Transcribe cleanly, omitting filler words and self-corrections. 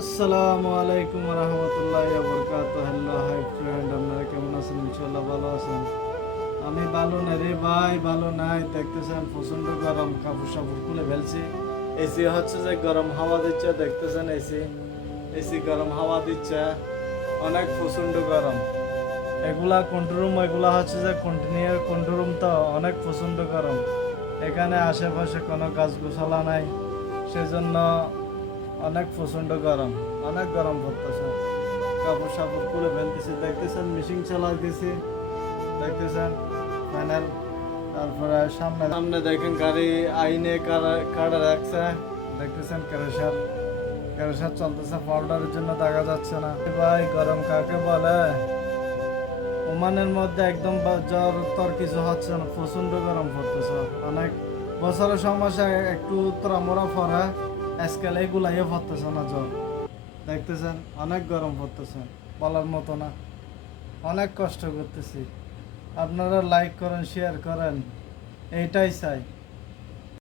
আসসালামু আলাইকুম রহমতুল্লাহ বরকাত। হ্যালো হাই ফ্রেন্ড, আপনারা কেমন আছেন? ইনশাল্লাহ ভালো আছেন। আমি ভালো না রে ভাই, ভালো নাই। দেখতেছেন প্রচন্ড গরম, কাপড় সাপড় খুলে ফেলছি। এসি হচ্ছে যে গরম হাওয়া দিচ্ছে, দেখতেছেন এসি এসি গরম হাওয়া দিচ্ছে, অনেক প্রচন্ড গরম। এগুলা কন্ট্রোল, এগুলা হচ্ছে যে কন্টিনিউ কন্ট্রোল, তো অনেক প্রচন্ড গরম। এখানে আশেপাশে কোনো গাছগাছালা নাই, সেজন্য অনেক প্রচন্ড গরম, অনেক গরম পড়তেছে। কাপড় সাপড় খুলে ফেলতেছি, দেখতেছেন মেশিন চালাইতেছি, দেখতেছেন প্যানেল। তারপরে সামনে সামনে দেখেন গাড়ি আইনে কাটা রাখছে, দেখতেছেন কেরোসার কেরোসার চলতেছে, পাউডারের জন্য দেখা যাচ্ছে না। ভাই গরম কাকে বলে? ওমানের মধ্যে একদম জ্বর তর কিছু হচ্ছে না, প্রচন্ড গরম পড়তেছে। অনেক বছরের সমস্যা একটু তোরা পরে আজকাল এগুলাইও পড়তেছে না জ্বর, দেখতেছেন অনেক গরম পড়তেছে, বলার মতো না। অনেক কষ্ট করতেছি। আপনারা লাইক করেন, শেয়ার করেন, এইটাই চাই।